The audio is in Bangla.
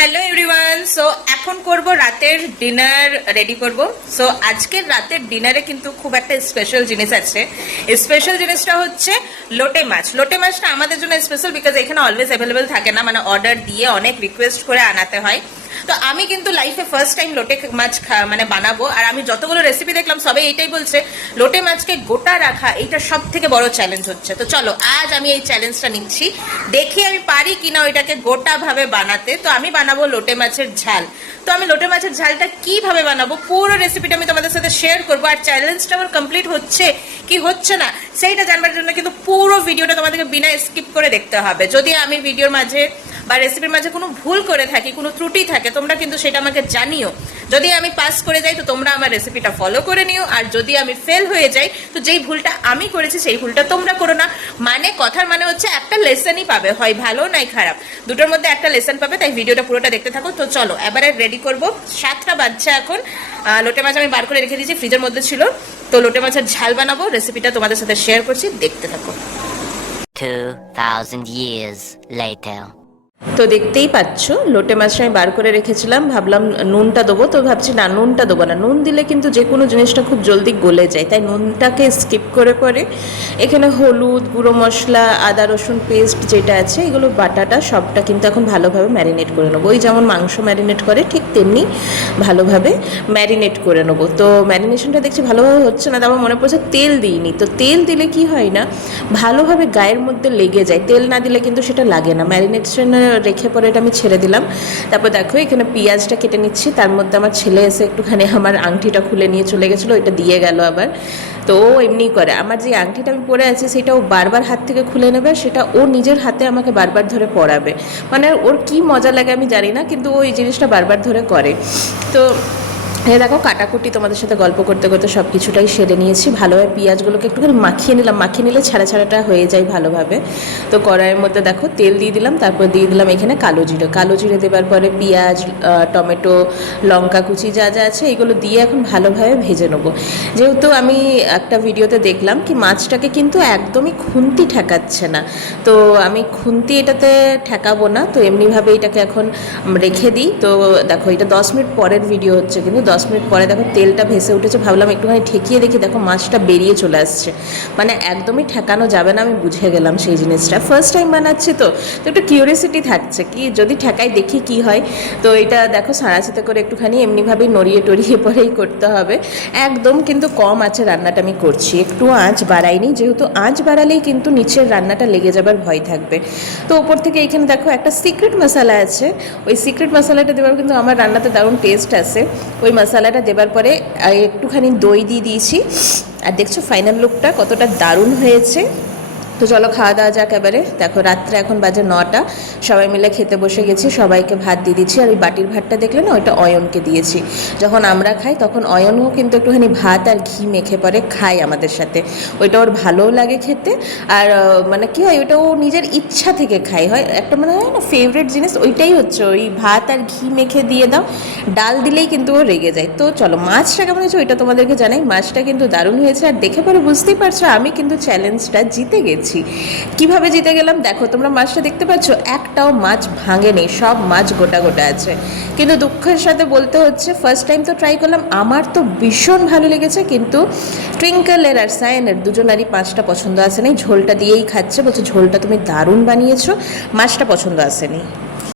Hello everyone. সো এখন করব রাতের ডিনার রেডি করব। সো আজকের রাতের ডিনারে কিন্তু খুব একটা স্পেশাল জিনিস আছে। স্পেশাল জিনিসটা হচ্ছে লোটে মাছ। লোটে মাছটা আমাদের জন্য স্পেশাল বিকজ এখানে অলওয়েজ অ্যাভেলেবেল থাকে না, মানে অর্ডার দিয়ে অনেক রিকোয়েস্ট করে আনাতে হয়। তো আমি কিন্তু লাইফে ফার্স্ট টাইম লোটে মাছ মানে বানাবো। আর আমি যতগুলো রেসিপি দেখলাম সবাই এইটাই বলছে লোটে মাছকে গোটা রাখা এইটা সব থেকে বড় চ্যালেঞ্জ হচ্ছে। তো চলো আজ আমি এই চ্যালেঞ্জটা নিচ্ছি, দেখি আমি পারি কিনা ওইটাকে গোটা ভাবে বানাতে। তো আমি বানাবো লোটে মাছের ঝাল। তো আমি লোটে মাছের ঝালটা কিভাবে বানাবো পুরো রেসিপিটা আমি তোমাদের সাথে শেয়ার করবো। আর চ্যালেঞ্জটা আমার কমপ্লিট হচ্ছে কি হচ্ছে না সেইটা জানবার জন্য কিন্তু পুরো ভিডিওটা তোমাদেরকে বিনা স্কিপ করে দেখতে হবে। যদি আমি ভিডিওর মাঝে বা রেসিপির মাঝে কোনো ভুল করে থাকি, কোনো ত্রুটি থাকে, তোমরা কিন্তু সেটা আমাকে জানিও। যদি আমি পাস করে যাই তো তোমরা আমার রেসিপিটা ফলো করে নিও, আর যদি আমি ফেল হয়ে যাই তো যেই ভুলটা আমি করেছি সেই ভুলটা তোমরা করো না। মানে কথার মানে হচ্ছে একটা লেসনই পাবে, হয় ভালো নাই খারাপ, দুটোর মধ্যে একটা লেসন পাবে। তাই ভিডিওটা পুরোটা দেখতে থাকো। তো চলো এবারে রেডি করব। 7টা বাজছে এখন। লোটে মাছ আমি বার করে রেখে দিয়েছি, ফ্রিজের মধ্যে ছিল। তো লোটে মাছের ঝাল বানাবো, রেসিপিটা তোমাদের সাথে শেয়ার করছি, দেখতে থাকো। 2000 years later. তো দেখতেই পাচ্ছ লোটে মাছটা আমি বার করে রেখেছিলাম, ভাবলাম নুনটা দেবো। তো ভাবছি না, নুনটা দেবো না, নুন দিলে কিন্তু যে কোনো জিনিসটা খুব জলদি গলে যায়, তাই নুনটাকে স্কিপ করে পরে এখানে হলুদ, গুঁড়ো মশলা, আদা রসুন পেস্ট যেটা আছে এগুলো বাটাটা সবটা কিন্তু এখন ভালোভাবে ম্যারিনেট করে নেবো। ওই যেমন মাংস ম্যারিনেট করে ঠিক তেমনি ভালোভাবে ম্যারিনেট করে নেবো। তো ম্যারিনেশনটা দেখছি ভালোভাবে হচ্ছে না, তারপর মনে পড়ছে তেল দিইনি। তো তেল দিলে কি হয় না, ভালোভাবে গায়ের মধ্যে লেগে যায়। তেল না দিলে কিন্তু সেটা লাগে না। ম্যারিনেশন রেখে পরে এটা আমি ছেড়ে দিলাম। তারপর দেখো এখানে পেঁয়াজটা কেটে নিচ্ছি। তার মধ্যে আমার ছেলে এসে একটুখানি আমার আংটিটা খুলে নিয়ে চলে গেছিলো, ওইটা দিয়ে গেল আবার। তো ও এমনি করে, আমার যে আংটিটা আমি পরে আছি সেটা ও বারবার হাত থেকে খুলে নেবে, সেটা ও নিজের হাতে আমাকে বারবার ধরে পরাবে। মানে ওর কি মজা লাগে আমি জানি না, কিন্তু ও এই জিনিসটা বারবার ধরে করে। তো দেখো কাটাকুটি তোমাদের সাথে গল্প করতে করতে সব কিছুটাই সেরে নিয়েছি। ভালোভাবে পেঁয়াজগুলোকে একটুখানি মাখিয়ে নিলাম, মাখিয়ে নিলে ছাড়া ছাড়াটা হয়ে যায় ভালোভাবে। তো কড়াইয়ের মধ্যে দেখো তেল দিয়ে দিলাম, তারপর দিয়ে দিলাম এখানে কালো জিরে। কালো জিরে দেওয়ার পরে পেঁয়াজ, টমেটো, লঙ্কা কুচি যা যা আছে এগুলো দিয়ে এখন ভালোভাবে ভেজে নেবো। যেহেতু আমি একটা ভিডিওতে দেখলাম কি মাছটাকে কিন্তু একদমই খুন্তি ঠেকাচ্ছে না, তো আমি খুন্তি এটাতে ঠেকাবো না। তো এমনিভাবে এটাকে এখন রেখে দিই। তো দেখো এটা 10 মিনিট পরের ভিডিও হচ্ছে, কিন্তু 10 মিনিট পরে দেখো তেলটা ভেসে উঠেছে। ভাবলাম একটুখানি ঠেকিয়ে দেখি, দেখো মাছটা বেরিয়ে চলে আসছে। মানে একদমই ঠেকানো যাবে না, আমি বুঝে গেলাম সেই জিনিসটা। ফার্স্ট টাইম বানাচ্ছি তো একটু কিউরিয়াসিটি থাকছে কি যদি ঠেকাই দেখি কি হয়। তো এটা দেখো সাঁড়াচিতে করে একটুখানি এমনিভাবেই নড়িয়ে টড়িয়ে পরেই করতে হবে। একদম কিন্তু কম আঁচে রান্নাটা আমি করছি, একটু আঁচ বাড়াইনি, যেহেতু আঁচ বাড়ালেই কিন্তু নিচের রান্নাটা লেগে যাবার ভয় থাকবে। তো ওপর থেকে এখানে দেখো একটা সিক্রেট মশলা আছে, ওই সিক্রেট মশলাটা দেওয়ার কিন্তু আমার রান্নাতে দারুণ টেস্ট আছে। ওই মশলাটা দেবার পরে একটুখানি দই দিয়ে দিয়েছি। আর দেখছো ফাইনাল লুকটা কতটা দারুণ হয়েছে। তো চলো খাওয়া দাওয়া যাক এবারে। দেখো রাত্রে এখন বাজে 9টা, সবাই মিলে খেতে বসে গেছি, সবাইকে ভাত দিয়ে দিচ্ছি। আর ওই বাটির ভাতটা দেখলে না, ওইটা অয়নকে দিয়েছি। যখন আমরা খাই তখন অয়নও কিন্তু একটুখানি ভাত আর ঘি মেখে পরে খায় আমাদের সাথে, ওইটা ওর ভালোও লাগে খেতে। আর মানে কী হয়, ওইটা ও নিজের ইচ্ছা থেকে খায়, হয় একটা মানে হয় না ফেভারিট জিনিস, ওইটাই হচ্ছে ওই ভাত আর ঘি মেখে দিয়ে দাও, ডাল দিলেই কিন্তু ও রেগে যায়। তো চলো মাছটা কেমন হয়েছে ওইটা তোমাদেরকে জানাই। মাছটা কিন্তু দারুণ হয়েছে, আর দেখে পরে বুঝতেই পারছো আমি কিন্তু চ্যালেঞ্জটা জিতে গেছি। কিভাবে জিতে গেলাম দেখো, তোমরা মাছটা দেখতে পাচ্ছ, একটাও মাছ ভাঙেনি, সব মাছ গোটা গোটা আছে। কিন্তু দুঃখের সাথে বলতে হচ্ছে ফার্স্ট টাইম তো ট্রাই করলাম, আমার তো ভীষণ ভালো লেগেছে, কিন্তু টুইঙ্কেলের আর সায়নের দুজনারই মাছটা পছন্দ আসেনি। ঝোলটা দিয়েই খাচ্ছে, বলছে ঝোলটা তুমি দারুণ বানিয়েছো, মাছটা পছন্দ আসেনি।